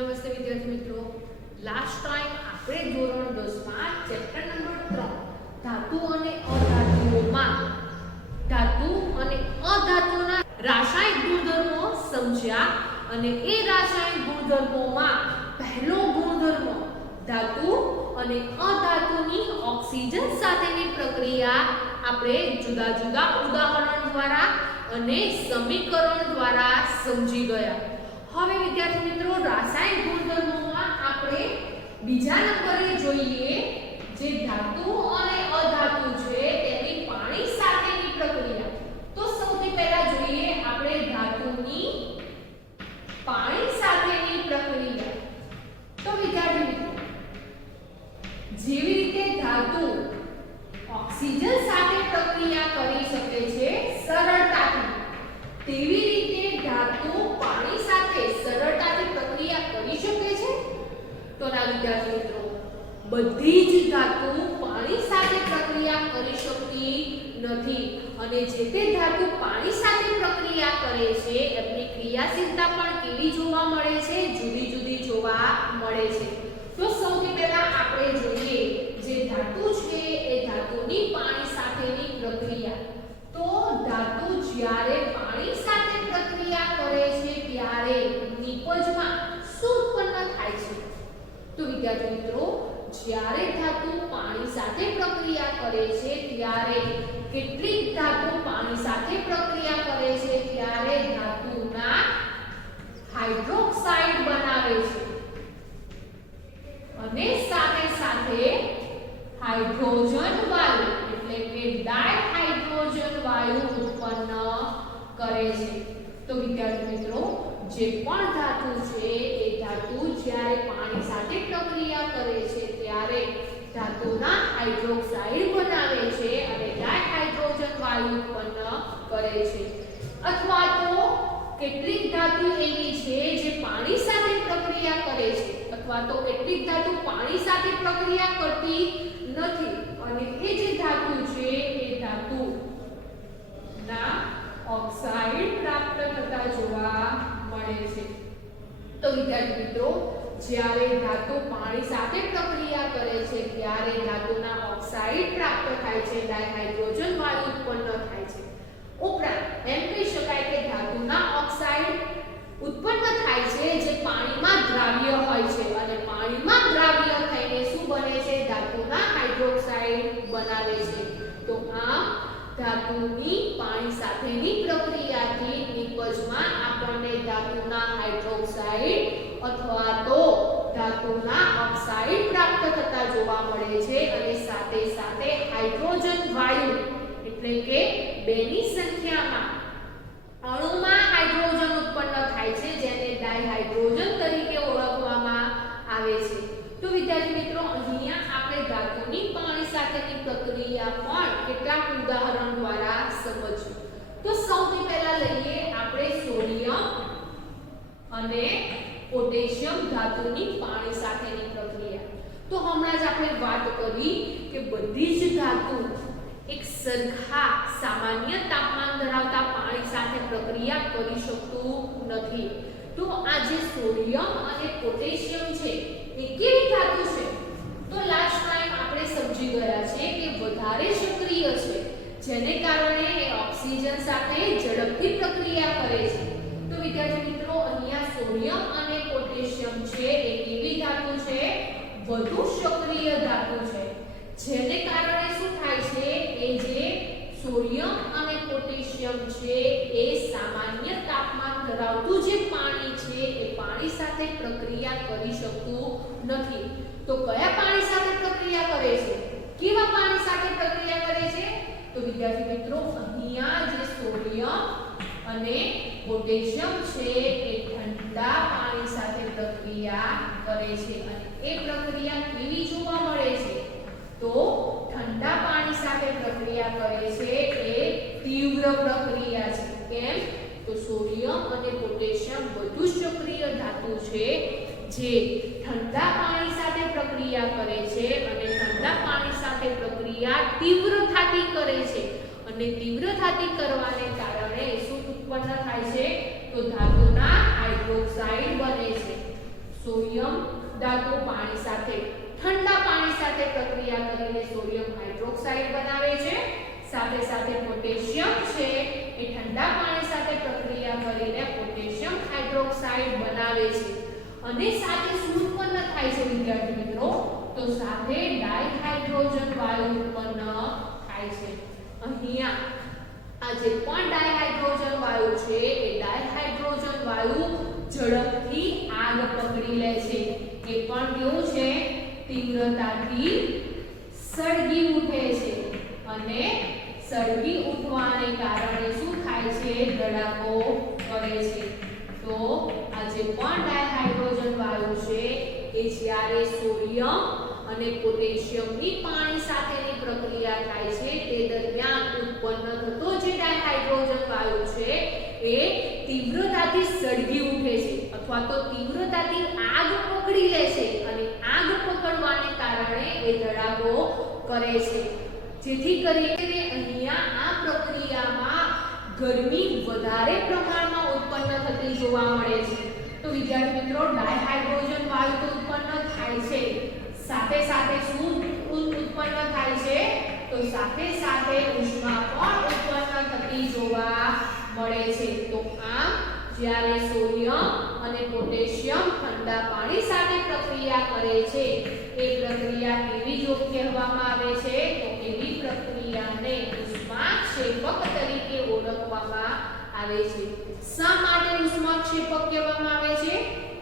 નમસ્તે વિદ્યાર્થી મિત્રો, લાસ્ટ ટાઈમ આપણે ધોરણ 10 માં ચેપ્ટર નંબર 3 ધાતુ અને અધાતુઓમાં ધાતુ અને અધાતુના રાસાયણિક ગુણધર્મો સમજ્યા અને એ રાસાયણિક ગુણધર્મોમાં પહેલો ગુણધર્મ ધાતુ અને અધાતુની ઓક્સિજન સાથેની પ્રક્રિયા આપણે જુદા જુદા ઉદાહરણ દ્વારા અને સમીકરણ દ્વારા સમજી ગયા। હવે વિદ્યાર્થી મિત્રો, રાસાયણિક ગુણધર્મોમાં આપણે બીજા નંબરે જોઈએ જે ધાતુ અને અધાતુ છે તેની પાણી સાથેની પ્રક્રિયા। તો સૌથી પહેલા જોઈએ આપણે ધાતુની પાણી સાથેની પ્રક્રિયા। તો વિદ્યાર્થી મિત્રો, જેવી રીતે ધાતુ ઓક્સિજન સાથે પ્રક્રિયા કરી શકે છે સરળતાથી, તેવી રીતે ધાતુ પાણી સાથે સરળતાથી પ્રક્રિયા કરી શકે છે? તો ના વિદ્યાર્થી મિત્રો, બધી જ ધાતુ પાણી સાથે પ્રક્રિયા કરી શકતી નથી અને જે તે ધાતુ પાણી સાથે પ્રક્રિયા કરે છે એમની ક્રિયાશીલતા પણ કેવી જોવા મળે છે? જુદી જુદી જોવા મળે છે। તો સૌથી પહેલા આપણે જોઈએ જે ધાતુ છે એ ધાતુની પાણી સાથેની પ્રક્રિયા। તો ધાતુ જ્યારે પાણી સાથે પ્રક્રિયા કરે છે ત્યારે નિપજમાં શું ઉત્પન્ન થાય છે? તો વિદ્યાર્થી મિત્રો, જ્યારે ધાતુ પાણી સાથે પ્રક્રિયા કરે છે ત્યારે કેટલીક ધાતુ પાણી સાથે પ્રક્રિયા કરે છે ત્યારે ધાતુના હાઇડ્રોક્સાઇડ બનાવે છે અને સાથે સાથે હાઇડ્રોજન વાયુ એટલે કે ડાયહાઇડ્રોજન વાયુ ઉત્પન્ન કરે છે। તો વિદ્યાર્થી મિત્રો, જે પણ ધાતુ છે એ ધાતુ જ્યારે પાણી સાથે પ્રક્રિયા કરે છે ત્યારે ધાતુના હાઇડ્રોક્સાઇડ બનાવે છે અને ડાયહાઇડ્રોજન વાયુ ઉત્પન્ન કરે છે। અથવા તો કેટલીક ધાતુ એવી છે જે પાણી સાથે પ્રક્રિયા કરે છે અથવા તો કેટલીક ધાતુ પાણી સાથે પ્રક્રિયા કરતી નથી અને એ જે ધાતુ છે એ ધાતુ ના ઓક્સાઇડ પ્રાપ્ત થતા જોવા મળે છે। તો વિદ્યાર્થી મિત્રો, જ્યારે ધાતુ પાણી સાથે પ્રક્રિયા કરે છે ત્યારે ધાતુના ઓક્સાઇડ પ્રાપ્ત થાય છે, ડાયહાઇડ્રોજન વાયુ ઉત્પન્ન થાય છે। ઉપરાંત એમ કહી શકાય કે ધાતુના ઓક્સાઇડ ઉત્પન્ન થાય છે જે પાણીમાં દ્રાવ્ય હોય છે અને પાણીમાં દ્રાવ્ય થઈને શું બને છે? ધાતુના હાઇડ્રોક્સાઇડ બનાવે છે। તો આમ ધાતુની પાણી સાથેની પ્રક્રિયાથી નિપજમાં આપણને ધાતુના હાઇડ્રોક્સાઇડ અથવા તો ધાતુના ઓક્સાઇડ પ્રાપ્ત થતા જોવા મળે છે અને સાથે સાથે હાઇડ્રોજન વાયુ એટલે કે બેની સંખ્યામાં અણુમાં હાઇડ્રોજન ઉત્પન્ન થાય છે જેને ડાયહાઇડ્રોજન તરીકે ઓળખવામાં આવે છે। તો વિદ્યાર્થી મિત્રો, અહીંયા આપણે ધાતુની પાણી સાથેની પ્રક્રિયા પણ કેટલાક ઉદાહરણ દ્વારા સમજીશું। તો સૌથી પહેલા લઈએ આપણે સોડિયમ અને પોટેશિયમ ધાતુની પાણી સાથેની પ્રક્રિયા। તો હમણાં જ આપણે વાત કરી કે બધી જ ધાતુ એક સરખા સામાન્ય તાપમાન ધરાવતા પાણી સાથે પ્રક્રિયા કરી શકતું નથી। તો આ જે સોડિયમ અને પોટેશિયમ છે એ કેવી ધાતુ છે? તો લાસ્ટ ટાઈમ આપણે સમજી ગયા છે કે વધારે સક્રિય છે જેને કારણે એ ઓક્સિજન સાથે ઝડપથી પ્રક્રિયા કરે છે। તો વિદ્યાર્થી મિત્રો, અહીંયા સોડિયમ અને પોટેશિયમ છે એ કેવી ધાતુ છે? વધુ સક્રિય ધાતુ છે જેને કારણે શું થાય છે? એ જે સોડિયમ અને પોટેશિયમ છે એ સામાન્ય તાપમાન ધરાવતું જે પાણી છે એ પાણી સાથે પ્રક્રિયા કરી શકતું નથી। તો કયા પાણી સાથે પ્રક્રિયા કરે છે? કેવા પાણી સાથે પ્રક્રિયા કરે છે? તો વિદ્યાર્થી મિત્રો, અહીંયા જે સોડિયમ અને પોટેશિયમ છે એ ઠંડા પાણી સાથે પ્રક્રિયા કરે છે અને એ પ્રક્રિયા કેવી જોવા મળે છે? તો ઠંડા પાણી સાથે પ્રક્રિયા કરે છે એ તીવ્ર પ્રક્રિયા છે। કેમ? તો સોડિયમ અને પોટેશિયમ વધુ સક્રિય ધાતુ છે જે ઠંડા પાણી સાથે પ્રક્રિયા કરે છે અને ઠંડા પાણી સાથે પ્રક્રિયા તીવ્રતાથી કરે છે અને તીવ્રતાથી કરવાને કારણે શું ઉત્પન્ન થાય છે? તો ધાતુના હાઇડ્રોક્સાઇડ બને છે। સોડિયમ ધાતુ પાણી સાથે ઠંડા પાણી સાથે પ્રક્રિયા કરીને સોડિયમ હાઇડ્રોક્સાઇડ બનાવે છે. સાથે સાથે પોટેશિયમ છે એ ઠંડા પાણી સાથે પ્રક્રિયા કરીને પોટેશિયમ હાઇડ્રોક્સાઇડ બનાવે છે. અને સાથે શું ઉત્પન્ન થાય છે વિદ્યાર્થી મિત્રો? તો સાથે ડાયહાઇડ્રોજન વાયુ ઉત્પન્ન થાય છે. અહીંયા આ જે પણ ડાયહાઇડ્રોજન વાયુ છે એ ડાયહાઇડ્રોજન વાયુ ઝડપથી આગ પકડી લે છે. એ પણ કેવું છે? તીવ્રતાથી સળગી ઉઠે છે. અને સળગી ઉઠવાને કારણે શું થાય છે? ધડાકો કરે છે. તો આ જે પણ ડાયહાઇડ્રોજન વાયુ છે એ જ્યારે સોડિયમ અને પોટેશિયમની પાણી સાથેની પ્રક્રિયા થાય છે તે દરમિયાન ઉત્પન્ન થતો જે ડાયહાઇડ્રોજન વાયુ છે એ તીવ્રતાથી સળગી ઉઠે છે અથવા તો તીવ્રતાથી આગ પકડી લે છે. અને આગ પકડવાને કારણે એ ધડાકો કરે છે. જેથી કરીને અહીંયા આ પ્રક્રિયામાં ગરમી વધારે પ્રમાણમાં ઉત્પન્ન થતી જોવા મળે છે. તો વિદ્યાર્થી મિત્રો ડાયહાઇડ્રોજન વાયુ તો ઉત્પન્ન થાય છે, સાથે સાથે શું ઉત્પન્ન થાય છે? તો સાથે સાથે ઉષ્મા પણ ઉત્પન્ન થતી જોવા મળે છે. તો આમ જ્યારે સોડિયમ અને પોટેશિયમ ઠંડા પાણી સાથે પ્રક્રિયા કરે છે એ પ્રક્રિયા કેવી જો કહેવામાં આવે છે? તો એવી પ્રક્રિયાને ઉષ્માક્ષેપક તરીકે ઓળખવામાં આવે છે. શા માટે ઉષ્માક્ષેપક કહેવામાં આવે છે?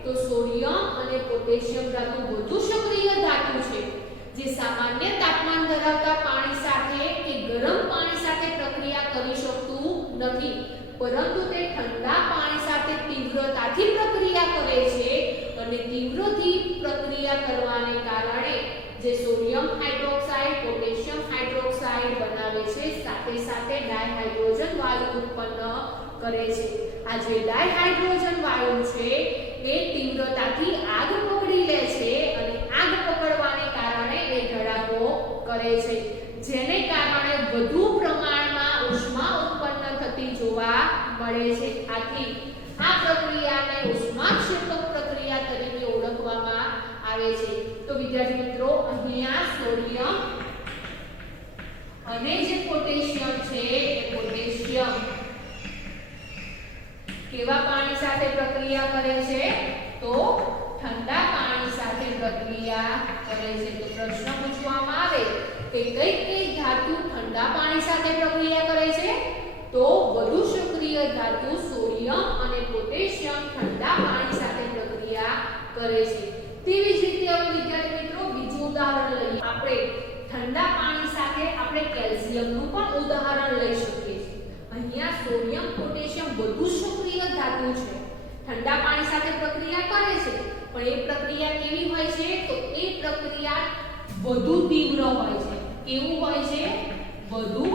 તો સોડિયમ અને પોટેશિયમ ધાતુ વધુ સક્રિય ધાતુ છે જે સામાન્ય તાપમાન ધરાવતા પાણી સાથે કે ગરમ પાણી સાથે પ્રક્રિયા કરી શકતું નથી, પરંતુ તે ઠંડા પાણી સાથે તીવ્રતાથી પ્રક્રિયા કરે છે. અને તીવ્રથી પ્રક્રિયા કરવાને કારણે જે સોડિયમ હાઇડ્રોક્સાઇડ પોટેશિયમ હાઇડ્રોક્સાઇડ બનાવે છે, સાથે સાથે ડાયહાઇડ્રોજન વાયુ ઉત્પન્ન કરે છે. આ જે ડાયહાઇડ્રોજન વાયુ છે એ તીવ્રતાથી આગ પકડી લે છે અને આગ પકડવાને કારણે એ ધડાકો કરે છે, જેને કારણે વધુ પ્રમાણમાં ઉષ્મા ઉત્પન્ન થતી જોવા મળે છે. આથી આ પ્રક્રિયાને ઉષ્માક્ષેપક પ્રક્રિયા તરીકે ઓળખવામાં આવે છે. તો વિદ્યાર્થી મિત્રો અહીંયા સોડિયમ અને જે પોટેશિયમ છે એ પોટેશિયમ કેવા પાણી સાથે પ્રક્રિયા કરે છે? તો ઠંડા પાણી સાથે પ્રક્રિયા કરે છે. તો પ્રશ્ન પૂછવામાં આવે કે કઈ ધાતુ ઠંડા પાણી સાથે પ્રક્રિયા કરે છે? તો વધુ સક્રિય ધાતુ સોડિયમ અને પોટેશિયમ ઠંડા પાણી સાથે પ્રક્રિયા કરે છે. તેવી જ રીતે હવે વિદ્યાર્થી મિત્રો બીજું ઉદાહરણ લઈએ. આપણે ઠંડા પાણી સાથે આપણે કેલ્શિયમનું પણ ઉદાહરણ લઈ શકીએ છીએ. અહીંયા સોડિયમ પોટેશિયમ વધુ સક્રિય ધાતુ છે, ઠંડા પાણી સાથે પ્રક્રિયા કરે છે, પણ એ પ્રક્રિયા કેવી હોય છે? તો એ પ્રક્રિયા વધુ તીવ્ર હોય છે. કેવું હોય છે? વધુ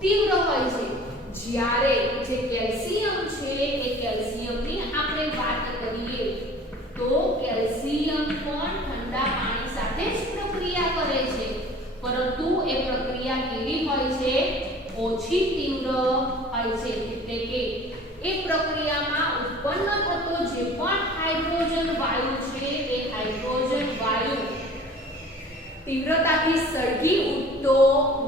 તીવ્ર હોય છે. જ્યારે જે કેલ્શિયમ છે એ કેલ્શિયમની આપણે વાત કરીએ તો કેલ્શિયમ પણ ઠંડા પાણી સાથે જ પ્રક્રિયા કરે છે, પરંતુ એ પ્રક્રિયા કેવી હોય છે? ઓછી તીવ્ર હોય છે. એટલે કે એ પ્રક્રિયામાં ઉત્પન્ન થતો જે પણ હાઇડ્રોજન વાયુ છે એ હાઇડ્રોજન વાયુ તીવ્રતાથી સળગી ઉઠતો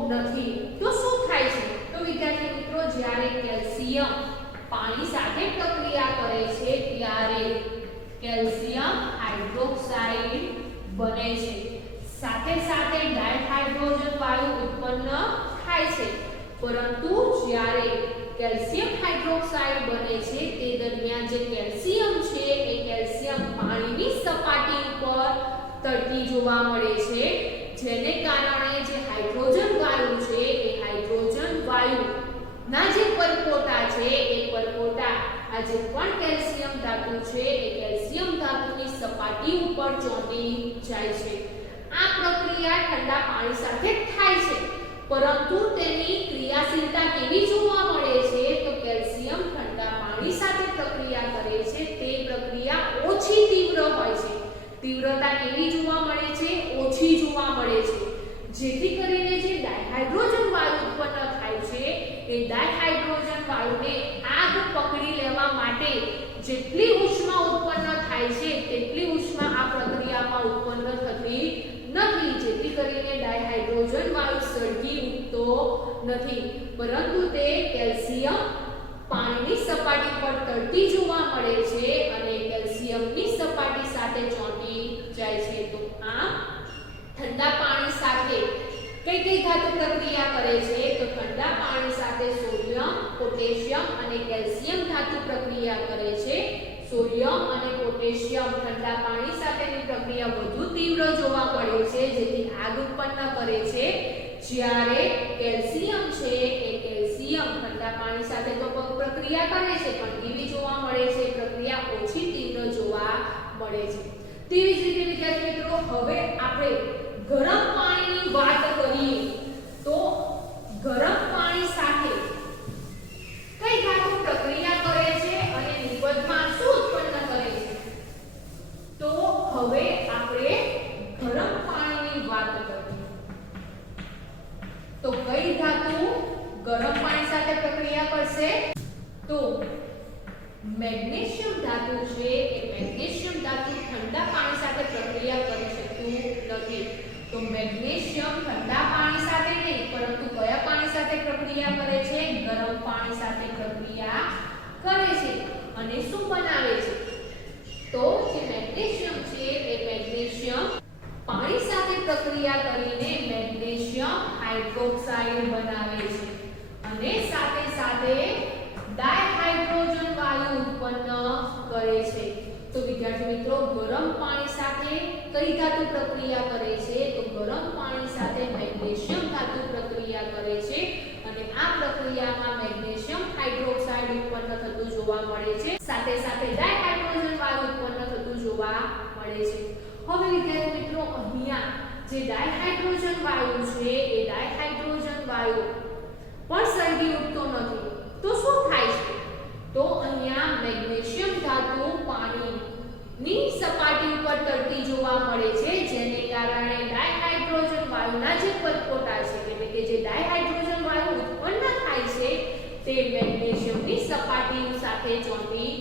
નથી. તો શું થાય છે? તો વિદ્યાર્થી મિત્રો જ્યારે કેલ્શિયમ પાણી સાથે પ્રક્રિયા કરે છે ત્યારે કેલ્શિયમ હાઇડ્રોક્સાઇડ બને છે, સાથે સાથે ડાયહાઇડ્રોજન વાયુ ઉત્પન્ન થાય છે. પરંતુ જ્યારે કેલ્શિયમ હાઇડ્રોક્સાઇડ બને છે તે દરમિયાન જે કેલ્શિયમ છે એ કેલ્શિયમ પાણીની સપાટી ઉપર તરતી જોવા મળે છે, જેને કારણે જે હાઇડ્રોજન વાયુ છે એ હાઇડ્રોજન વાયુ ના જે પરપોટા છે એ પરપોટા આ જે પણ કેલ્શિયમ ધાતુ છે એ કેલ્શિયમ ધાતુની સપાટી ઉપર ચોંટી જાય છે. આ પ્રક્રિયા ઠંડા પાણી સાથે થાય છે, પરંતુ તેની ક્રિયાશીલતા કેવી જોવા મળે છે? તો કેલ્શિયમ ઠંડા પાણી સાથે પ્રક્રિયા કરે છે તે પ્રક્રિયા ઓછી તીવ્ર હોય છે. તીવ્રતા કેવી જોવા મળે છે? ઓછી જોવા મળે છે. જેથી કરીને જે ડાયહાઇડ્રોજન વાયુ ઉત્પન્ન થાય છે એ ડાયહાઇડ્રોજન ડાયહાઇડ્રોજન વાયુને આગ પકડી લેવા માટે જેટલી ઉષ્મા ઉત્પન્ન થાય છે તેટલી ઉષ્મા આ પ્રક્રિયામાં ઉત્પન્ન થતી નથી, જેથી કરીને ડાયહાઇડ્રોજન વાયુ સળગી ઉઠતો નથી, પરંતુ તે કેલ્શિયમ પાણીની સપાટી પર તરતી જોવા મળે છે અને કેલ્શિયમની સપાટી સાથે ચોંટી જાય છે। તો આ ઠંડા પાણી સાથે કઈ ધાતુ પ્રક્રિયા કરે છે? તો ઠંડા પાણી સાથે સોડિયમ, પોટેશિયમ અને કેલ્શિયમ ધાતુ પ્રક્રિયા કરે છે। સોડિયમ અને પોટેશિયમ ઠંડા પાણી સાથેની પ્રક્રિયા વધુ તીવ્ર જોવા મળે છે, જેથી આગ ઉત્પન્ન કરે છે, જ્યારે કેલ્શિયમ છે એ કેલ્શિયમ ઠંડા પાણી સાથે તો પ્રક્રિયા કરે છે પણ કેવી જોવા મળે છે? પ્રક્રિયા ઓછી તીવ્ર જોવા મળે છે। તેવી જ રીતે વિદ્યાર્થી મિત્રો હવે આપણે ગરમ પાણીની વાત કરીએ તો ગરમ પાણી સાથે કઈ ધાતુ પ્રક્રિયા કરે છે અને નિપજમાં શું ઉત્પન્ન કરે છે? તો હવે આપણે ગરમ પાણીની વાત કરીએ તો કઈ ધાતુ ગરમ પાણી સાથે પ્રક્રિયા કરશે? તો મેગ્નેશિયમ ધાતુ છે એ મેગ્નેશિયમ ધાતુ ઠંડા પાણી સાથે પ્રક્રિયા કરી શકતું નથી। તો મેગ્નેશિયમ ઠંડા પાણી સાથે નહીં પરંતુ કયા પાણી સાથે પ્રક્રિયા કરે છે? ગરમ પાણી સાથે પ્રક્રિયા કરે છે અને શું બનાવે છે? તો જે મેગ્નેશિયમ છે એ મેગ્નેશિયમ પાણી સાથે પ્રક્રિયા કરીને મેગ્નેશિયમ હાઇડ્રોક્સાઇડ બનાવે છે અને સાથે સાથે ડાયહાઇડ્રોજન વાયુ ઉત્પન્ન કરે છે। તો વિદ્યાર્થી મિત્રો ગરમ પાણી સાથે કઈ ધાતુ પ્રક્રિયા કરે છે? તો ગરમ પાણી સાથે મેગ્નેશિયમ ધાતુ પ્રક્રિયા કરે છે અને આ પ્રક્રિયામાં મેગ્નેશિયમ હાઇડ્રોક્સાઇડ ઉત્પન્ન થતું જોવા મળે છે, સાથે સાથે ડાયહાઇડ્રોજન વાયુ ઉત્પન્ન થતું જોવા મળે છે। હવે વિદ્યાર્થી મિત્રો અહીંયા જે ડાયહાઇડ્રોજન વાયુ છે એ ડાયહાઇડ્રોજન વાયુ પણ સળગી ઉઠતો નથી, તો શું થાય છે? તો અહીંયા મેગ્નેશિયમ ધાતુ પાણીની સપાટી ઉપર તરતી જોવા મળે છે, જેને કારણે ડાયહાઇડ્રોજન વાયુના જે પરપોટા છે એટલે કે જે ડાયહાઇડ્રોજન વાયુ ઉત્પન્ન થાય છે તે મેગ્નેશિયમની સપાટી સાથે ચોંટી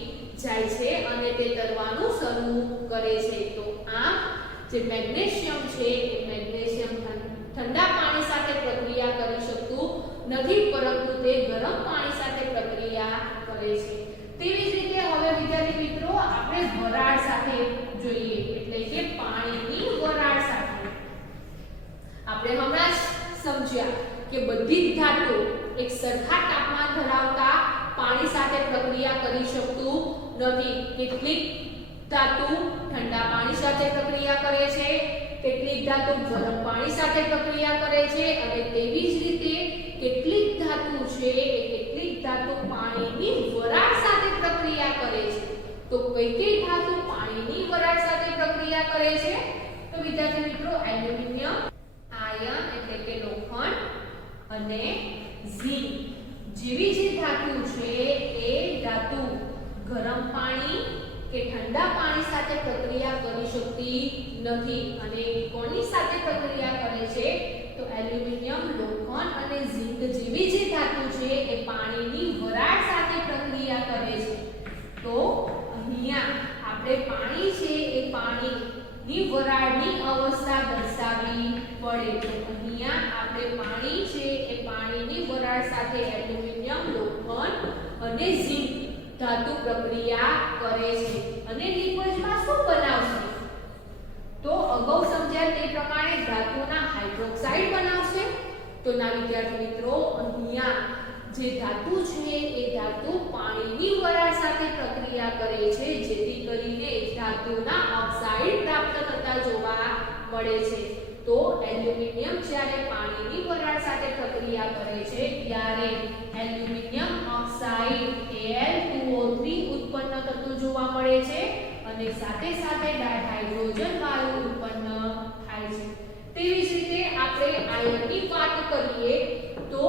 જાય છે અને તે તરવાનું શરૂ કરે છે। તો આમ જે મેગ્નેશિયમ છે એ મેગ્નેશિયમ ઠંડા પાણી સાથે પ્રક્રિયા કરી શકતું નથી, પરંતુ તે ગરમ પાણી સાથે પ્રક્રિયા કરે છે। તેવી જ રીતે હવે વિદ્યાર્થી મિત્રો આપણે વરાળ સાથે જોઈએ, એટલે કે પાણીની વરાળ સાથે આપણે હમણાં જ સમજ્યા કે બધી જ ધાતુ એક સરખા તાપમાન ધરાવતા પાણી સાથે પ્રક્રિયા કરી શકતું નથી। કેટલીક ધાતુ ઠંડા પાણી સાથે પ્રક્રિયા કરે છે, કેટલીક ધાતુ ગરમ પાણી સાથે પ્રક્રિયા કરે છે અને તેવી જ રીતે કેટલીક ધાતુ છે એ કેટલીક ધાતુ પાણીની વરાળ સાથે પ્રક્રિયા કરે છે। તો કઈ ધાતુ પાણીની વરાળ સાથે પ્રક્રિયા કરે છે? તો વિદ્યાર્થી મિત્રો એલ્યુમિનિયમ, આયર્ન એટલે કે લોખંડ અને ઝીંક જેવી જે ધાતુ છે એ ધાતુ ગરમ પાણી કે ઠંડા પાણી સાથે પ્રક્રિયા કરી શકતી નથી અને કોની સાથે પ્રક્રિયા કરે છે? તો એલ્યુમિનિયમ, લોખંડ અને ઝિંક જેવી જે ધાતુ છે એ પાણીની વરાળ સાથે પ્રક્રિયા કરે છે। તો અહીંયા આપણે પાણી છે એ પાણીની વરાળની અવસ્થા દર્શાવવી પડે। તો અહીંયા આપણે પાણી છે એ પાણીની વરાળ સાથે એલ્યુમિનિયમ, લોખંડ અને ઝિંક ધાતુ પ્રક્રિયા કરે છે અને નિપજમાં શું બનાવશે? તો અગાઉ સમજ્યા તે પ્રમાણે ધાતુના હાઇડ્રોક્સાઇડ બનાવશે। તો ના વિદ્યાર્થી મિત્રો અહીંયા જે ધાતુ છે એ ધાતુ પાણીની વરાળ સાથે પ્રક્રિયા કરે છે, જેથી કરીને ધાતુના ઓક્સાઇડ પ્રાપ્ત થતા જોવા મળે છે। તો એલ્યુમિનિયમ જ્યારે પાણીની વરાળ સાથે પ્રક્રિયા કરે છે ત્યારે એલ્યુમિનિયમ ઓક્સાઇડ Al2O3 ઉત્પન્ન થતું જોવા મળે છે અને સાથે સાથે ડાયહાઇડ્રોજન વાયુ ઉત્પન્ન થાય છે। તેવી જ રીતે આપણે આયર્નની વાત કરીએ તો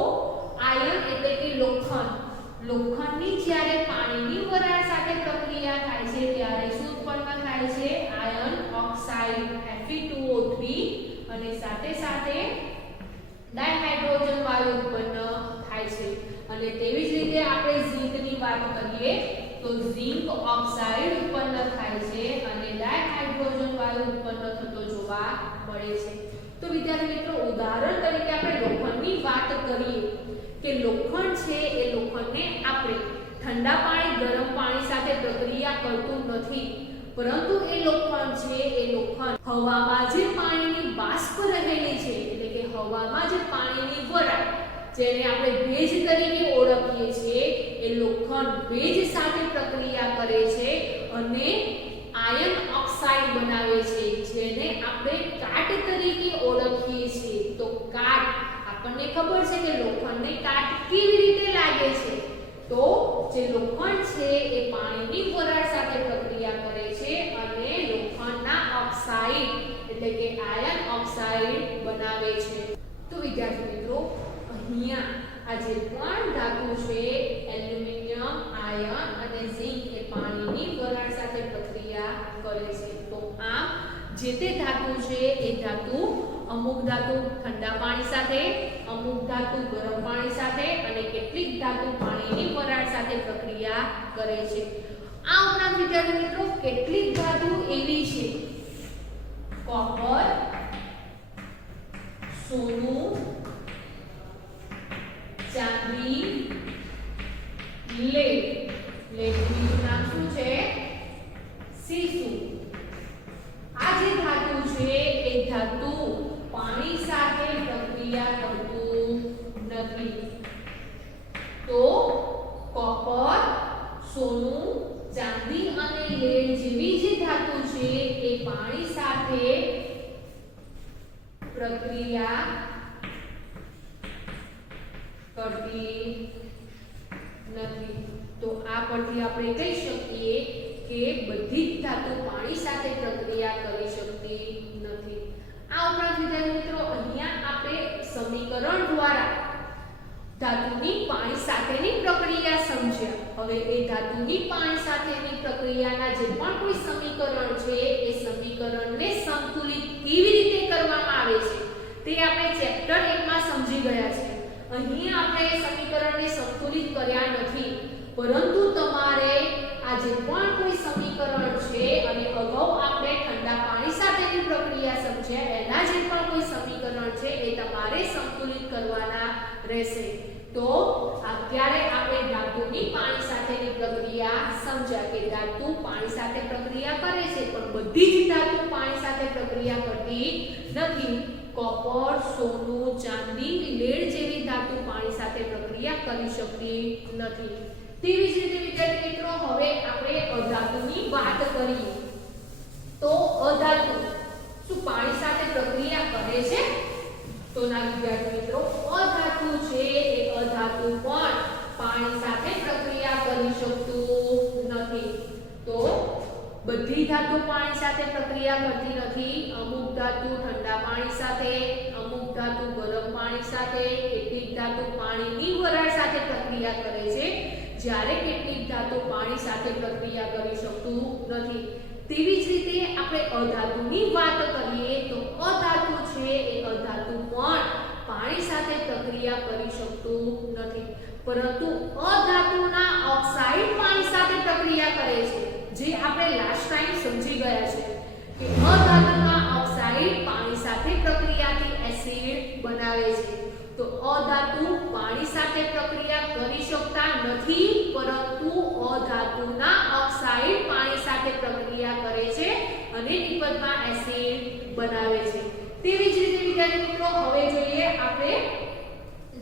આયર્ન એટલે કે લોખંડની જ્યારે પાણીની વરાળ સાથે પ્રક્રિયા થાય છે ત્યારે શું ઉત્પન્ન થાય છે? આયર્ન ઓક્સાઇડ Fe2O3 અને સાથે સાથે ડાયહાઇડ્રોજન વાયુ ઉત્પન્ન થાય છે અને તેવી જ રીતે આપણે ઝીંકની વાત કરીએ તો ઝીંક ઓક્સાઇડ ઉત્પન્ન થાય છે અને ડાયહાઇડ્રોજન વાયુ ઉત્પન્ન થતો જોવા મળે છે. તો વિદ્યાર્થી મિત્રો ઉદાહરણ તરીકે આપણે લોખંડની વાત કરીએ કે લોખંડ છે એ લોખંડને આપણે ઠંડા પાણી ગરમ પાણી સાથે પ્રક્રિયા કરતું નથી, પરંતુ એ લોખંડ છે એ લોખંડ હવામાં જે પાણીની બાષ્પ રહેલી છે એટલે કે હવામાં જે પાણીની વરાળ જેને આપણે ભેજ તરીકે ઓળખીએ છીએ એ લોખંડ ભેજ સાથે પ્રક્રિયા કરે છે અને આયર્ન ઓક્સાઇડ બનાવે છે જેને આપણે કાટ તરીકે ઓળખીએ છીએ. તો કાટ આપણને ખબર છે કે લોખંડને કાટ કેવી રીતે લાગે છે. તો જે લોખંડ છે એ પાણીની વરાળ સાથે પ્રક્રિયા કરે છે અને લોખંડના ઓક્સાઇડ એટલે કે આયર્ન ઓક્સાઇડ બનાવે છે. તો વિદ્યાર્થી મિત્રો અહીંયા આ જે પણ ધાતુ છે એલ્યુમિનિયમ, આયર્ન અને ઝિંક એ પાણીની વરાળ સાથે પ્રક્રિયા કરે છે. તો આમ જે તે ધાતુ છે એ ધાતુ અમુક ધાતુ ઠંડા પાણી સાથે, અમુક ધાતુ ગરમ પાણી સાથે અને કેટલીક ધાતુ પાણીની વરાળ સાથે પ્રક્રિયા કરે છે. આ ઉપરાંત વિદ્યાર્થી મિત્રો કેટલીક ધાતુ એવી છે કોપર, સોનું, ચાંદી, લેડ. લેડનું નામ શું છે? સીસુ. આ જે ધાતુ છે એ ધાતુ પાણી સાથે પ્રક્રિયા કરતું નથી. તો કોપર, સોનું, ચાંદી અને લેડ જેવી જે ધાતુ છે એ પાણી સાથે પ્રક્રિયા કરતી નથી. તો આ પરથી આપણે કહી શકીએ કે બધી જ ધાતુ પાણી સાથે પ્રક્રિયા કરી શકતી નથી. આ ઉપરાંત વિદ્યાર્થી મિત્રો અહીંયા આપણે સમીકરણ દ્વારા ધાતુની પાણી સાથેની પ્રક્રિયા સમજ્યા. હવે એ ધાતુની પાણી સાથેની પ્રક્રિયાના જે પણ કોઈ સમીકરણ છે એ સમીકરણને સંતુલિત કેવી રીતે કરવામાં આવે છે તે આપણે ચેપ્ટર 1 માં સમજી ગયા છે. અહીં આપણે સમીકરણને સંતુલિત કર્યા નથી, પરંતુ તમારે આ જે પણ કોઈ સમીકરણ છે અને અગાઉ આપણે ઠંડા પાણી સાથેની પ્રક્રિયા સમજ્યા એના જે પણ કોઈ સમીકરણ છે એ તમારે સંતુલિત કરવાના રહેશે. તો અત્યારે આપણે ધાતુની પાણી સાથેની પ્રક્રિયા સમજ્યા કે ધાતુ પાણી સાથે પ્રક્રિયા કરે છે પણ બધી જ ધાતુ પાણી સાથે પ્રક્રિયા કરતી નથી. કોપર, સોનું, ચાંદી, લેડ જેવી ધાતુ પાણી સાથે પ્રક્રિયા કરી શકતી નથી. તેવી જ રીતે વિદ્યાર્થી મિત્રો હવે આપણે અધાતુની વાત કરીએ. તો અધાતુ શું પાણી સાથે પ્રક્રિયા કરે છે? તો ના વિદ્યાર્થી મિત્રો અધાતુ છે એ અધાતુ પણ પાણી સાથે પ્રક્રિયા કરી શકતું નથી. તો બધી ધાતુ પાણી સાથે પ્રક્રિયા કરતી નથી. અમુક ધાતુ ઠંડા પાણી સાથે, અમુક ધાતુ ગરમ પાણી સાથે, કેટલીક ધાતુ પાણીની વરાળ સાથે પ્રક્રિયા કરે છે, જ્યારે કેટલીક ધાતુ પાણી સાથે પ્રક્રિયા કરી શકતું નથી. તેવી જ રીતે આપણે અધાતુની વાત કરીએ તો અધાતુ છે એ અધાતુ પણ પાણી સાથે પ્રક્રિયા કરી શકતું નથી, પરંતુ અધાતુના ઓક્સાઇડ પાણી સાથે પ્રક્રિયા કરે છે, જે આપણે લાસ્ટ ટાઈમ સમજી ગયા છે કે અધાતુના ઓક્સાઇડ પાણી સાથે પ્રક્રિયાથી એસિડ બનાવે છે. તો અધાતુ પાણી સાથે પ્રક્રિયા કરી શકતા નથી, પરંતુ અધાતુના ઓક્સાઇડ પાણી સાથે પ્રક્રિયા કરે છે અને નિપજમાં એસિડ બનાવે છે. તેવી જ રીતે વિદ્યાર્થી મિત્રો હવે જોઈએ આપણે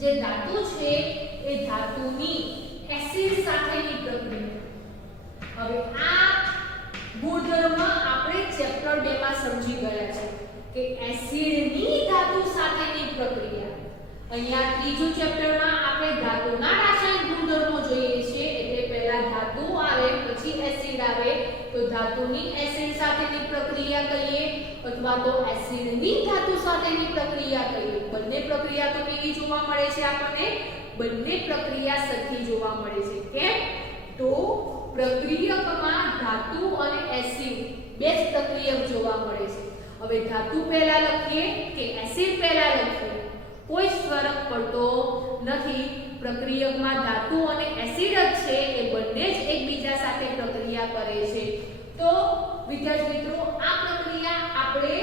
જે ધાતુ છે એ ધાતુની એસિડ સાથેની પ્રક્રિયા. હવે આ ગુણધર્મ આપણે ચેપ્ટર 2 માં સમજી ગયા છે કે એસિડની ધાતુ સાથેની પ્રક્રિયા. અહીંયા ત્રીજું ચેપ્ટરમાં આપણે ધાતુના રાસાયણિક ગુણધર્મો જોઈએ છીએ. એટલે પહેલા ધાતુ આવે પછી એસિડ આવે. તો ધાતુની એસિડ સાથેની પ્રક્રિયા કહીએ અથવા તો એસિડની ધાતુ સાથેની પ્રક્રિયા કહીએ. બંને પ્રક્રિયા તો કેવી જોવા મળે છે આપણને? બંને પ્રક્રિયા સરખી જોવા મળે છે. કેમ? તો પ્રક્રિયકમાં ધાતુ અને એસિડ બે જ પ્રક્રિયક જોવા મળે છે. હવે ધાતુ પહેલા લખીએ કે એસિડ પહેલા લખીએ કોઈ ફરક પડતો નથી, પ્રક્રિયકમાં ધાતુ અને એસિડ જ છે એ બંને જ એકબીજા સાથે પ્રક્રિયા કરે છે. તો વિદ્યાર્થી મિત્રો આ પ્રક્રિયા આપણે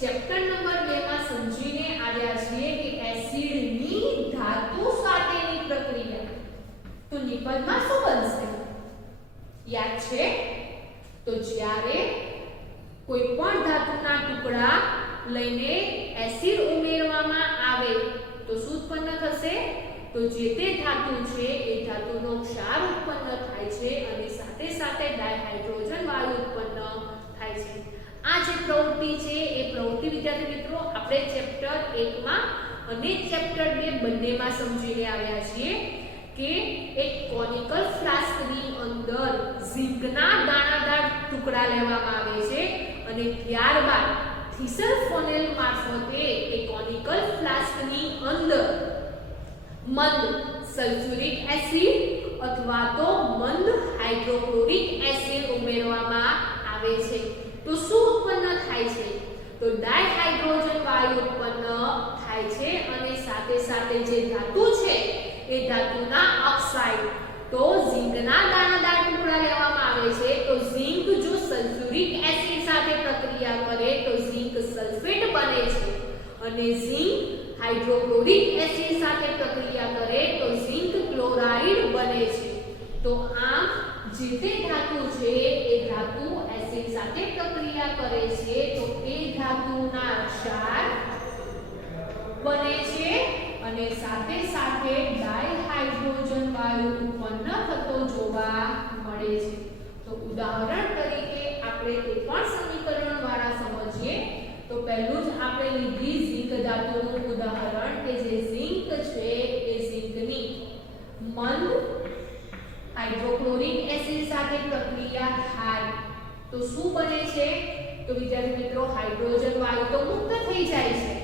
ચેપ્ટર નંબર 2 માં સમજીને આવ્યા છીએ કે એસિડની ધાતુ સાથેની પ્રક્રિયા. તો નિપજમાં શું બનશે યાદ છે? તો જ્યારે કોઈ પણ ધાતુના ટુકડા લઈને એસિડ ઉમેરવામાં આવે તો શું ઉત્પન્ન થશે? તો જે તે ધાતુ છે એ ધાતુનો ક્ષાર ઉત્પન્ન થાય છે અને સાથે સાથે ડાયહાઇડ્રોજન વાયુ ઉત્પન્ન થાય છે. આ જે પ્રવૃત્તિ છે એ પ્રવૃત્તિ વિદ્યાર્થી મિત્રો આપણે ચેપ્ટર 1 માં અને ચેપ્ટર 2 બંનેમાં સમજીને આવ્યા છીએ કે એક કોનિકલ ફ્લાસ્કની અંદર ઝીંકના દાણાદાર ટુકડા લેવામાં આવે છે અને ત્યારબાદ થીસર ફોનેલ મારફતે એ કોનિકલ ફ્લાસ્કની અંદર મંદ સલ્ફ્યુરિક એસિડ અથવા તો મંદ હાઇડ્રોક્લોરિક એસિડ ઉમેરવામાં આવે છે. તો શું ઉત્પન્ન થાય છે? તો ડાયહાઇડ્રોજન વાયુ ઉત્પન્ન થાય છે અને સાથે સાથે જે ધાતુ છે એ ધાતુના ઓક્સાઇડ તો ઝીંકના દાણાદાર ટુકડા લેવામાં આવે છે. તો ઝીંક જો સલ્ફ્યુરિક એસિડ સાથે પ્રક્રિયા કરે તો ઝીંક સલ્ફેટ બને છે અને ઝીંક હાઇડ્રોક્લોરિક એસિડ સાથે પ્રક્રિયા કરે તો ઝીંક ક્લોરાઇડ બને છે. તો આમ જે તે ધાતુ છે એ ધાતુ એસિડ સાથે પ્રક્રિયા કરે છે તો એ ધાતુના ક્ષાર બને છે અને સાથે સાથે ડાયહાઇડ્રોજન વાયુ ઉત્પન્ન થતો જોવા મળે છે. તો ઉદાહરણ તરીકે આપણે એ પણ સમીકરણ દ્વારા સમજીએ. તો પહેલું જ આપણે લીધી ઝીંક ધાતુનું ઉદાહરણ કે જે ઝીંક છે એ ઝીંકની મંદ હાઇડ્રોક્લોરિક એસિડ સાથે પ્રક્રિયા થાય તો શું બને છે? તો વિદ્યાર્થી મિત્રો હાઇડ્રોજન વાયુ તો મુક્ત થઈ જાય છે.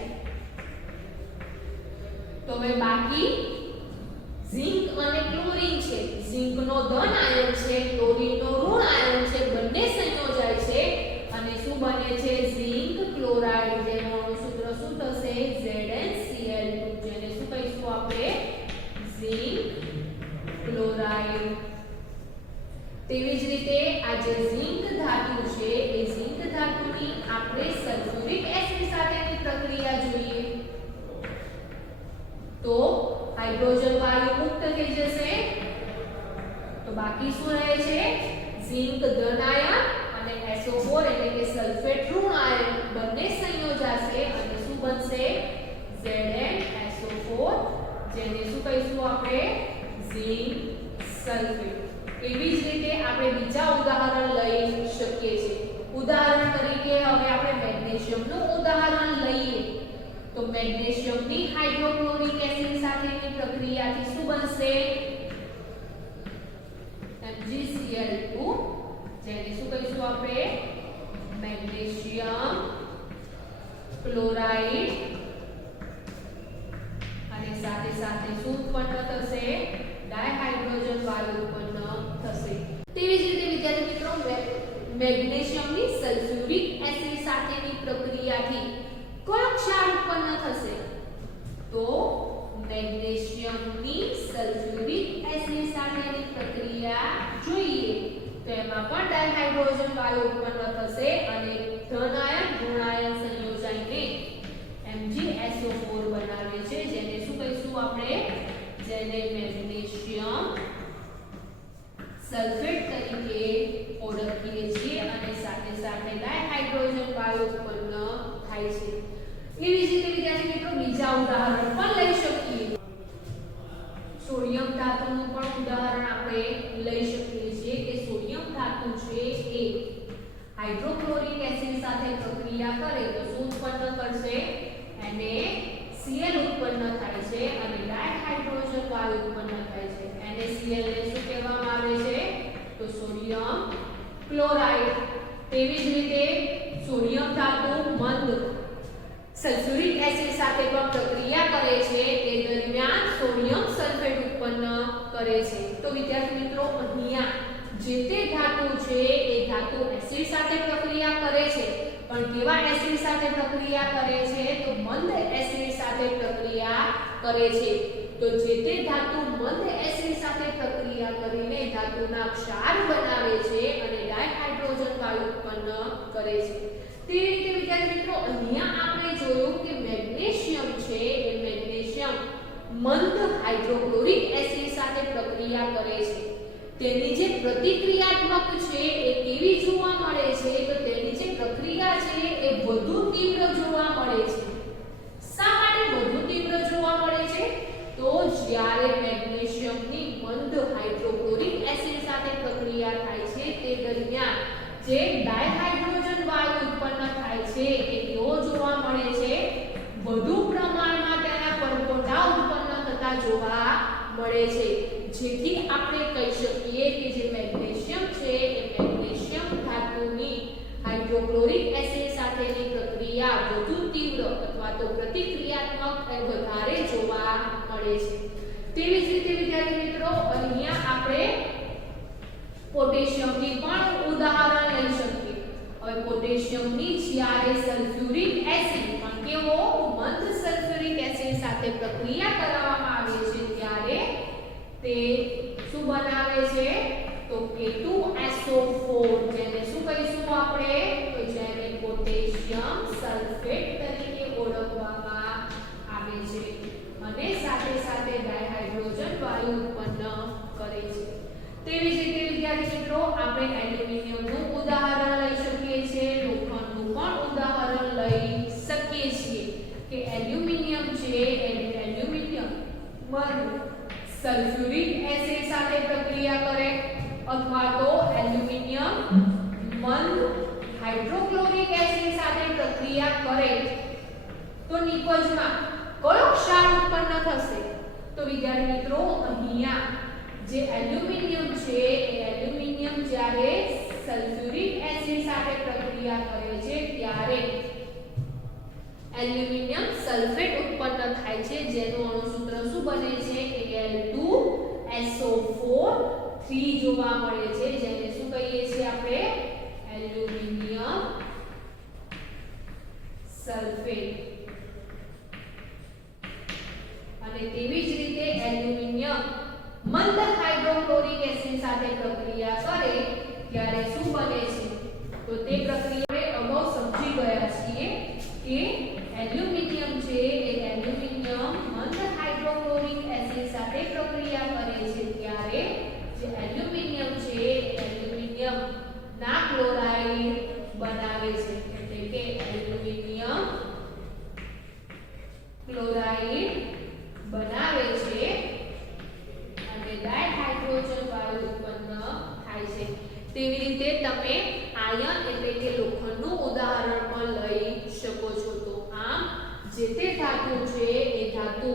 તો હવે બાકી ઝિંક અને ક્લોરીન છે. ઝિંકનો ધન આયન છે, ક્લોરીનનો ઋણ આયન છે, બંને સંયોજાય છે અને શું બને છે? ઝિંક ક્લોરાઇડ જેનું અણુસૂત્ર શું થશે? ZnCl2 જેને શું કહીશું આપણે? Zinc chloride. તેવી જ રીતે આ જે ઝિંક ધાતુ છે એ ઝિંક ધાતુની આપણે સલ્ફ્યુરિક એસિડ સાથેની પ્રક્રિયા જોઈએ તો હાઇડ્રોજન વાયુ મુક્ત થઈ જશે. તો બાકી શું રહે છે? ઝિંક ધન આયન અને SO4 એટલે કે સલ્ફેટ ઋણ આયન બંને સંયોજાશે અને શું બનશે? ZnSO4 જેને શું કહીશું આપણે? Zinc sulphate. એવી જ રીતે આપણે બીજા ઉદાહરણ લઈ શકીએ છીએ. ઉદાહરણ તરીકે હવે આપણે મેગ્નેશિયમનું ઉદાહરણ લઈએ તો મેગ્નેશિયમની હાઇડ્રોક્લોરિક એસિડ સાથેની પ્રક્રિયાથી શું બનશે? MgCl2 જેને શું કહીશું આપણે? મેગ્નેશિયમ ક્લોરાઇડ અને સાથે સાથે શું ઉત્પન્ન થશે? ડાયહાઇડ્રોજન વાયુ ઉત્પન્ન થશે. તેવી જ રીતે વિદ્યાર્થી મિત્રો મેગ્નેશિયમની સલ્ફ્યુરિક એસિડ સાથેની પ્રક્રિયાથી કયો ક્ષાર ઉત્પન્ન થશે? તો મેગ્નેશિયમની સલ્ફ્યુરિક એસિડ સાથેની પ્રક્રિયા જોઈએ તો એમાં પણ ડાયહાઇડ્રોજન વાયુ ઉત્પન્ન થશે અને ધન આયન ઋણ આયન સંયોજાઈને MgSO4 બનાવે છે જેને શું કહીશું આપણે? જેને મેગ્નેશિયમ સલ્ફેટ તરીકે ઓળખીએ છીએ અને સાથે સાથે ડાયહાઇડ્રોજન વાયુ ઉત્પન્ન થાય છે. એવી જ રીતે વિદ્યાર્થી મિત્રો બીજા ઉદાહરણ પણ લઈ શકીએ. સોડિયમ ધાતુનું પણ ઉદાહરણ આપણે લઈ શકીએ છીએ કે સોડિયમ ધાતુ છે એ હાઇડ્રોક્લોરિક એસિડ સાથે પ્રક્રિયા કરે તો શું ઉત્પન્ન કરશે? NaCl ઉત્પન્ન થાય છે અને ડાયહાઇડ્રોજન વાયુ ઉત્પન્ન થાય છે. NaCl ને શું કહેવામાં આવે છે? તો સોડિયમ ક્લોરાઇડ. તેવી જ રીતે સોડિયમ ધાતુ મંદ સલ્ફ્યુરિક એસિડ સાથે પણ પ્રક્રિયા કરે છે તે દરમિયાન સોડિયમ સલ્ફેટ ઉત્પન્ન કરે છે. તો વિદ્યાર્થી મિત્રો અહીંયા જે તે ધાતુ છે એ ધાતુ એસિડ સાથે પ્રક્રિયા કરે છે પણ કેવા એસિડ સાથે પ્રક્રિયા કરે છે? તો મંદ એસિડ સાથે પ્રક્રિયા કરે છે. તો જે તે ધાતુ મંદ એસિડ સાથે પ્રક્રિયા કરીને ધાતુના ક્ષાર બનાવે છે અને ડાયહાઇડ્રોજન વાયુ ઉત્પન્ન કરે છે. તે રીતે વિદ્યાર્થી મિત્રો અહીંયા આપણે જોયું કે મેગ્નેશિયમ છે એ મેગ્નેશિયમ મંદ હાઇડ્રોક્લોરિક એસિડ સાથે પ્રક્રિયા કરે છે. તેની જે પ્રતિક્રિયાત્મક છે એ કેવી જોવા મળે છે? તો તેની જે પ્રક્રિયા છે એ વધુ તીવ્ર જોવા મળે છે. શા માટે વધુ તીવ્ર જોવા મળે છે? તો જ્યારે મેગ્નેશિયમની મંદ હાઇડ્રોક્લોરિક એસિડ સાથે પ્રક્રિયા થાય છે તે દરમિયાન જે ડાયહાઇડ્રોજન વાયુ ઉત્પન્ન થાય છે એ કેવો જોવા મળે છે? વધુ પ્રમાણમાં તેના પરપોટા ઉત્પન્ન થતા જોવા મળે છે. જેથી આપણે કહી શકીએ કે જે મેગ્નેશિયમ છે એ મેગ્નેશિયમ ધાતુની હાઇડ્રોક્લોરિક એસિડ સાથેની પ્રક્રિયા વધુ તીવ્ર અથવા તો પ્રતિક્રિયાત્મક વધારે જોવા મળે છે. તેવી જ રીતે વિદ્યાર્થી મિત્રો અહીંયા આપણે પોટેશિયમની પણ ઉદાહરણ લઈ શકીએ. હવે પોટેશિયમની જ્યારે સલ્ફ્યુરિક એસિડ પણ કેવો મંદ સલ્ફ્યુરિક એસિડ સાથે પ્રક્રિયા કરવામાં આવે છે ત્યારે તે શું બનાવે છે? તો K2SO4 જેને શું કહીશું આપણે? તો જેને પોટેશિયમ સલ્ફેટ તરીકે ઓળખવામાં આવે છે અને સાથે સાથે ડાયહાઇડ્રોજન વાયુ ઉત્પન્ન કરે છે. તેવી જ રીતે વિદ્યાર્થી મિત્રો આપણે એલ્યુમિનિયમનું ઉદાહરણ લઈ શકીએ છીએ, લોખંડનું પણ ઉદાહરણ લઈ શકીએ છીએ કે એલ્યુમિનિયમ છે એલ્યુમિનિયમ સલ્ફ્યુરિક એસિડ સાથે પ્રક્રિયા કરે અથવા તો એલ્યુમિનિયમ મંદ હાઇડ્રોક્લોરિક એસિડ સાથે પ્રક્રિયા કરે તો નિપજમાં કયો ક્ષાર ઉત્પન્ન થશે? તો વિદ્યાર્થી મિત્રો અહીંયા જે એલ્યુમિનિયમ છે એ એલ્યુમિનિયમ જ્યારે સલ્ફ્યુરિક એસિડ સાથે પ્રક્રિયા કરે છે ત્યારે એલ્યુમિનિયમ સલ્ફેટ ઉત્પન્ન થાય છે જેનું અણુસૂત્ર શું બને છે? Al2SO4 3 જોવા મળે છે જેને શું કહીએ છીએ આપણે? Aluminium sulphate. અને તેવી જ રીતે એલ્યુમિનિયમ મંદ હાઇડ્રોક્લોરિક એસિડ સાથે પ્રક્રિયા કરે ત્યારે શું બને છે? તો તે પ્રક્રિયા અગાઉ સમજી ગયા છીએ કે એલ્યુમિનિયમ છે એ એલ્યુમિનિયમ મંદ હાઇડ્રોક્લોરિક એસિડ સાથે પ્રક્રિયા કરે છે ત્યારે જે એલ્યુમિનિયમ છે એ એલ્યુમિનિયમ ના ક્લોરાઇડ બનાવે છે એટલે કે એલ્યુમિનિયમ ક્લોરાઇડ બનાવે છે અને ડાયહાઇડ્રોજન વાયુ ઉત્પન્ન થાય છે. તેવી રીતે તમે આયર્ન એટલે કે લોખંડનું ઉદાહરણ પણ લઈ શકો છો. તો આમ જે તે ધાતુ છે એ ધાતુ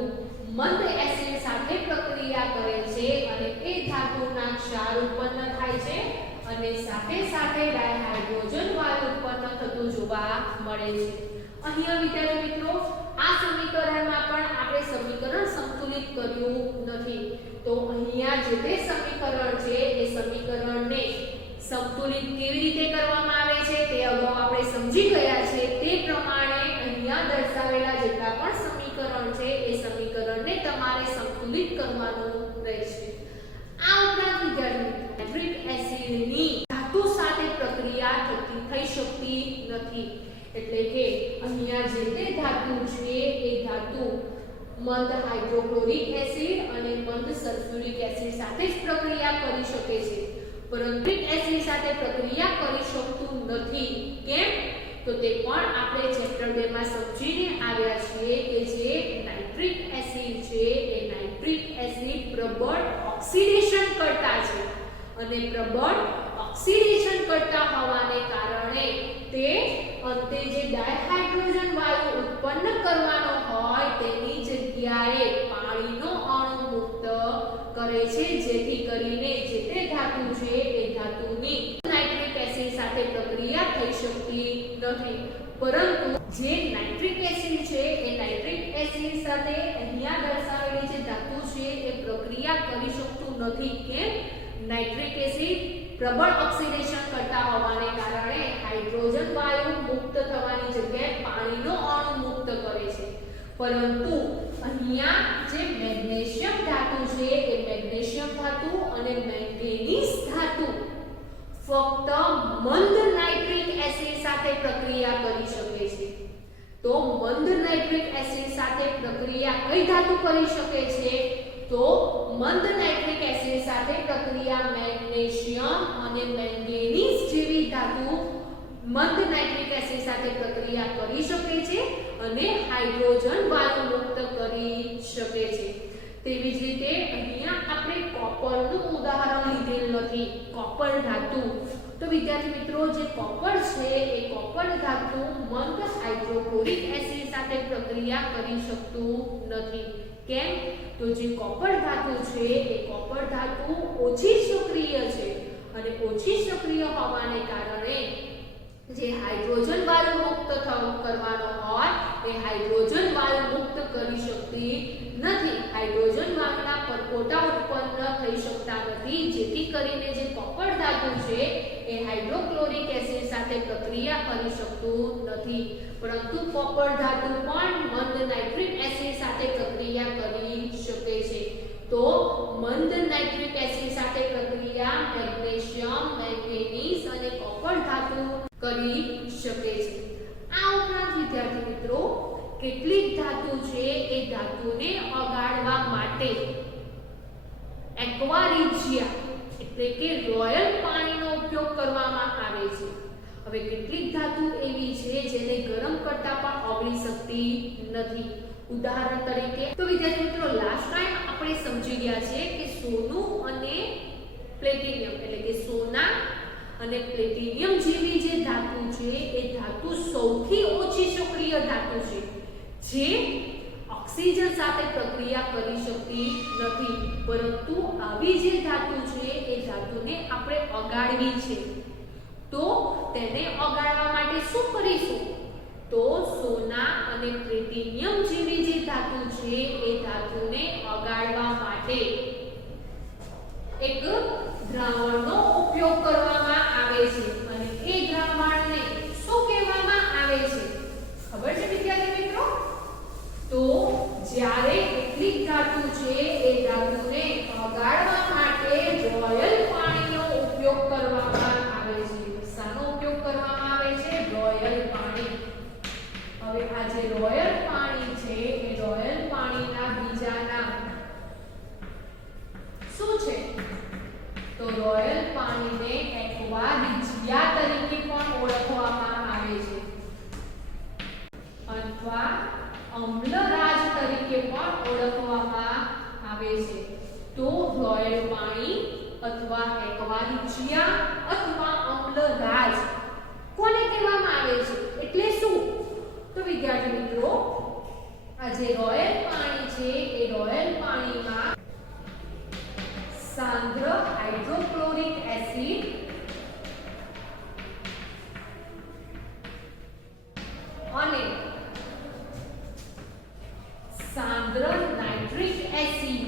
મંદ એસિડ સાથે પ્રક્રિયા કરે છે અને એ ધાતુના ક્ષાર ઉત્પન્ન થાય છે અને સાથે સાથે ડાયહાઇડ્રોજન વાયુ ઉત્પન્ન થતું જોવા મળે છે. અહીંયા વિદ્યાર્થી મિત્રો આ સમીકરણમાં પણ આપણે સમીકરણ સંતુલિત કર્યું નથી. તો અહીંયા જે તે સમીકરણ છે એ સમીકરણને સંતુલિત કેવી રીતે કરવામાં આવે છે તે અગાઉ આપણે સમજી ગયા છે. તે પ્રમાણે અહીંયા દર્શાવેલા જેટલા પણ સમીકરણ છે એ સમીકરણને તમારે સંતુલિત કરવાનું રહેશે. આ ઉપરાંત વિદ્યાર્થી નાઇટ્રિક એસિડની ધાતુ સાથે પ્રક્રિયા થઈ શકતી નથી. એટલે કે અહીંયા જે તે ધાતુ છે એ ધાતુ મંદ હાઇડ્રોક્લોરિક એસિડ અને મંદ સલ્ફ્યુરિક એસિડ સાથે જ પ્રક્રિયા કરી શકે છે પરંતુ એસિડ સાથે પ્રક્રિયા કરી શકતું નથી. કેમ? તો તે પણ આપણે ચેપ્ટર 2 માં સમજીને આવ્યા છીએ કે જે નાઇટ્રિક એસિડ છે એ નાઇટ્રિક એસિડ પ્રબળ ઓક્સિડેશન કરતા છે અને પ્રબળ ઓક્સિડેશન કરતા હોવાને કારણે તે અંતે જે ડાયહાઇડ્રોજન વાયુ ઉત્પન્ન કરવાનો હોય તેની જગ્યાએ પાણીનો અણુ મુક્ત કરે છે જેથી કરીને જે તે ધાતુ છે એ ધાતુની નાઇટ્રિક એસિડ સાથે પ્રક્રિયા થઈ શકતી નથી. પરંતુ જે નાઇટ્રિક એસિડ છે એ નાઇટ્રિક એસિડ સાથે અહીંયા દર્શાવેલી જે ધાતુ છે એ પ્રક્રિયા કરી શકતું નથી. કેમ? નાઇટ્રિક એસિડ પ્રબળ ઓક્સિડેશન કરતા હોવાને કારણે હાઇડ્રોજન વાયુ મુક્ત થવાની જગ્યાએ પાણીનો અણુ મુક્ત કરે છે. પરંતુ અહીંયા જે મેગ્નેશિયમ ધાતુ છે એ મેગ્નેશિયમ ધાતુ અને મેંગેનીઝ ધાતુ ફક્ત મંદ નાઇટ્રિક એસિડ સાથે પ્રક્રિયા કરી શકે છે. તો મંદ નાઇટ્રિક એસિડ સાથે પ્રક્રિયા કઈ ધાતુ કરી શકે છે? તો મંદ નાઇટ્રિક એસિડ સાથે પ્રક્રિયા મેગ્નેશિયમ અને મેંગેનીઝ જેવી ધાતુ મંદ નાઇટ્રિક એસિડ સાથે પ્રક્રિયા કરી શકે છે અને હાઇડ્રોજન વાયુ મુક્ત કરી શકે છે. તેવી જ રીતે અહીંયા આપણે કોપરનું ઉદાહરણ લીધેલ નથી. કોપર ધાતુ, તો વિદ્યાર્થી મિત્રો જે કોપર છે એ કોપર ધાતુ મંદ હાઇડ્રોક્લોરિક એસિડ સાથે પ્રક્રિયા કરી શકતું નથી. કેમ? તો જે કોપર ધાતુ છે એ કોપર ધાતુ ઓછી સક્રિય છે અને ઓછી સક્રિય હોવાને કારણે જે હાઇડ્રોજન વાયુ મુક્ત કરવાનો હોય એ હાઇડ્રોજન વાયુ મુક્ત કરી શકતી નથી. હાઇડ્રોજન વાયુના પરપોટા ઉત્પન્ન થઈ શકતા નથી, જેથી કરીને જે કોપર ધાતુ છે એ હાઇડ્રોક્લોરિક એસિડ સાથે પ્રક્રિયા કરી શકતું નથી. પરંતુ કોપર ધાતુ પણ મંદ નાઇટ્રિક એસિડ સાથે પ્રક્રિયા કરી શકે છે. તો મંદ નાઇટ્રિક એસિડ સાથે પ્રક્રિયા મેગ્નેશિયમ, મેંગેનીઝ અને કોપર ધાતુ કરી શકે છે. આ ઉપરાંત વિદ્યાર્થી મિત્રો કેટલીક ધાતુ છે એ ધાતુને ઓગાળવા માટે એક્વારિજિયા એટલે કે રોયલ પાણીનો ઉપયોગ કરવામાં આવે છે. હવે કેટલીક ધાતુ એવી છે જેને ગરમ કરતા પણ ઓગળી શકતી નથી. ઉદાહરણ તરીકે તો વિદ્યાર્થી મિત્રો લાસ્ટ ટાઈમ આપણે સમજી ગયા છે કે સોનું અને પ્લેટિનિયમ એટલે કે સોના અને પ્લેટિનિયમ જેવી જે ધાતુ છે એ ધાતુ સૌથી ઓછી સક્રિય ધાતુ છે જે ઓક્સિજન સાથે પ્રક્રિયા કરી શકતી નથી. પરંતુ આવી જે ધાતુ છે એ ધાતુને આપણે ઓગાળવી છે. તો તેને ઓગાળવા માટે શું કરીશું? તો સોના અને પ્લેટિનિયમ જેવી જે ધાતુ છે એ ધાતુને ઓગાળવા માટે એક દ્રાવણનો ઉપયોગ કરવામાં આવે છે અને એ દ્રાવણને શું કહેવામાં આવે છે ખબર છે વિદ્યાર્થી મિત્રો? તો જ્યારે કેટલીક ધાતુ છે એ ધાતુને ઓગાળવા માટે રોયલ પાણીનો ઉપયોગ કરવામાં આવે છે. શાનો ઉપયોગ કરવામાં આવે છે? રોયલ પાણી. હવે આ જે રોયલ પાણી છે એ રોયલ પાણીના બીજા નામ શું છે? તો રોયલ પાણીને એક્વારિજિયા તરીકે પણ ઓળખવામાં આવે છે અથવા અમ્લરાજ તરીકે પણ ઓળખવામાં આવે છે. તો રોયલ પાણી અથવા એક્વારિજિયા અથવા અમ્લરાજ કોને કહેવામાં આવે છે? એટલે શું? તો વિદ્યાર્થી મિત્રો આ જે રોયલ પાણી છે એ રોયલ પાણીમાં સાંદ્ર હાઇડ્રોક્લોરિક એસિડ અને સાંદ્ર નાઇટ્રિક એસિડ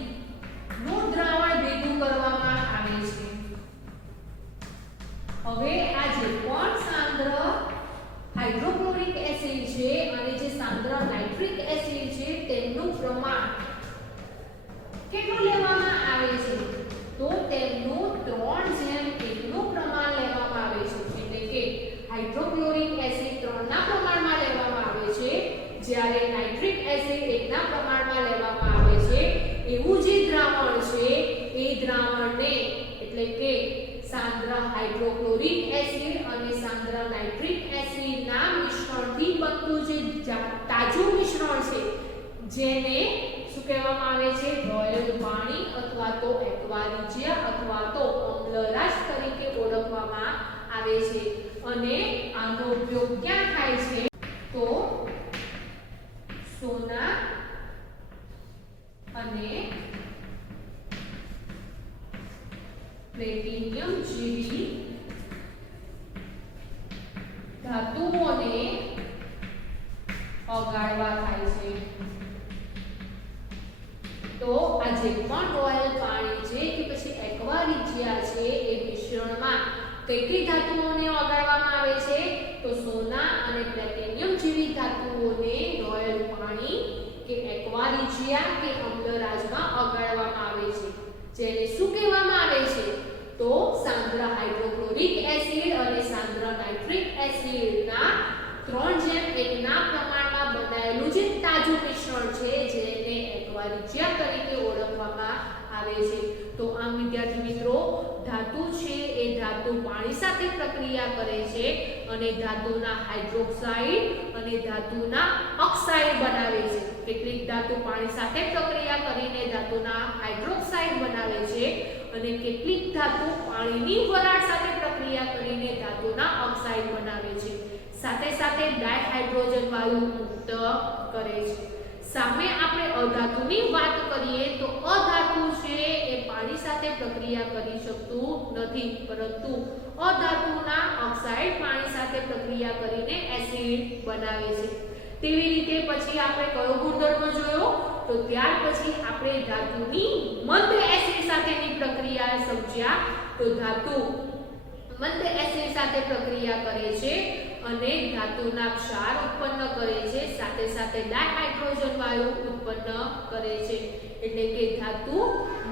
નું દ્રાવણ ભેગું કરવામાં આવે છે. હવે આ જે પણ સાંદ્ર હાઇડ્રોક્લોરિક એસિડ છે અને જે સાંદ્ર નાઇટ્રિક એસિડ છે તેમનું પ્રમાણ કેટલું લેવામાં આવે છે? તો તેમનું 3:1 નું પ્રમાણ લેવામાં આવે છે. એટલે કે હાઇડ્રોક્લોરિક એસિડ 3 ના પ્રમાણમાં લેવામાં આવે છે, જ્યારે નાઇટ્રિક એસિડ 1 ના પ્રમાણમાં લેવામાં આવે છે. એવું જે દ્રાવણ છે એ દ્રાવણને એટલે કે સાંદ્ર હાઇડ્રોક્લોરિક એસિડ અને સાંદ્ર નાઇટ્રિક એસિડના મિશ્રણથી બનતું જે તાજું મિશ્રણ છે જેને શું કહેવામાં આવે છે? રોયલ પાણી અથવા તો એક્વારિજિયા અથવા તો અમ્લરાજ તરીકે ઓળખવામાં આવે છે. અને આનો ઉપયોગ ક્યાં થાય છે? તો સોના અને પ્લેટિનિયમ જેવી ધાતુઓને ઓગાળવા થાય છે. તો આ જે પણ રોયલ પાણી છે કે પછી એક્વારિજિયા છે એ મિશ્રણમાં કઈ ધાતુઓને ઓગાળવામાં આવે છે? તો સોના અને પ્લેટિનિયમ જેવી ધાતુઓને રોયલ પાણી કે એક્વા રિજિયા કે અમ્લરાજમાં ઓગાળવામાં આવે છે, જેને શું કહેવામાં આવે છે તો સાંદ્ર હાઇડ્રોક્લોરિક એસિડ અને સાંદ્ર નાઇટ્રિક એસિડના 3:1 ના પ્રમાણમાં બનાવેલું જે તાજું મિશ્રણ છે જેને એક્વા રિજિયા તરીકે ઓળખવામાં આવે છે. તો આમ વિદ્યાર્થી મિત્રો, ધાતુ છે એ ધાતુ પાણી સાથે પ્રક્રિયા કરે છે અને ધાતુના હાઇડ્રોક્સાઇડ અને ધાતુના ઓક્સાઇડ બનાવે છે. કેટલીક ધાતુ પાણી સાથે પ્રક્રિયા કરીને ધાતુના હાઇડ્રોક્સાઇડ બનાવે છે અને કેટલીક ધાતુ પાણીની વરાળ સાથે પ્રક્રિયા કરીને ધાતુના ઓક્સાઇડ બનાવે છે. સાથે સાથે ડાયહાઇડ્રોજન વાયુ મુક્ત કરે છે. સામે આપણે અધાતુની વાત કરીએ તો અધાતુ છે એ પાણી સાથે પ્રક્રિયા કરી શકતું નથી, પરંતુ અધાતુના ઓક્સાઇડ પાણી સાથે પ્રક્રિયા કરીને એસિડ બનાવે છે. તેવી રીતે પછી આપણે કયો ગુણધર્મ જોયો તો ત્યાર પછી આપણે ધાતુની મંદ એસિડ સાથેની પ્રક્રિયા સમજ્યા. તો ધાતુ મંદ એસિડ સાથે પ્રક્રિયા કરે છે અને ધાતુના ક્ષાર ઉત્પન્ન કરે છે, સાથે સાથે ડાયહાઇડ્રોજન વાયુ ઉત્પન્ન કરે છે. એટલે કે ધાતુ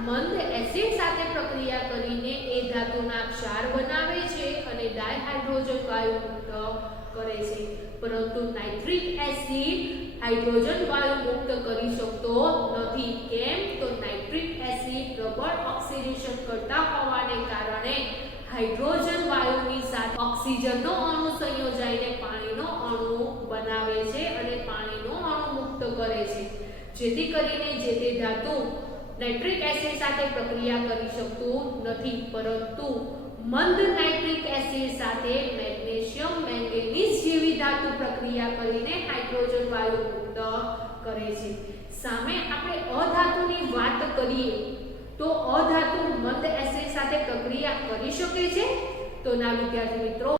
મંદ એસિડ સાથે પ્રક્રિયા કરીને એ ધાતુના ક્ષાર બનાવે છે અને ડાયહાઇડ્રોજન વાયુ મુક્ત કરે છે. પરંતુ નાઇટ્રિક એસિડ હાઇડ્રોજન વાયુ મુક્ત કરી શકતો નથી. કેમ તો નાઇટ્રિક એસિડ પ્રબળ ઓક્સિડેશન કરતા હોવાને કારણે હાઇડ્રોજન વાયુની સાથે ઓક્સિજનનો અણુ સંયોજાઈને પાણીનો અણુ બનાવે છે અને પાણીનો અણુ મુક્ત કરે છે, જેથી કરીને જે તે ધાતુ નાઇટ્રિક એસિડ સાથે પ્રક્રિયા કરી શકતું નથી. પરંતુ મંદ નાઇટ્રિક એસિડ સાથે મેગ્નેશિયમ મેંગેનીઝ જેવી ધાતુ પ્રક્રિયા કરીને હાઇડ્રોજન વાયુ મુક્ત કરે છે. સામે આપણે અધાતુની વાત કરીએ તો અધાતુ મંદ એસિડ સાથે પ્રક્રિયા કરી શકે છે તો ના વિદ્યાર્થી મિત્રો,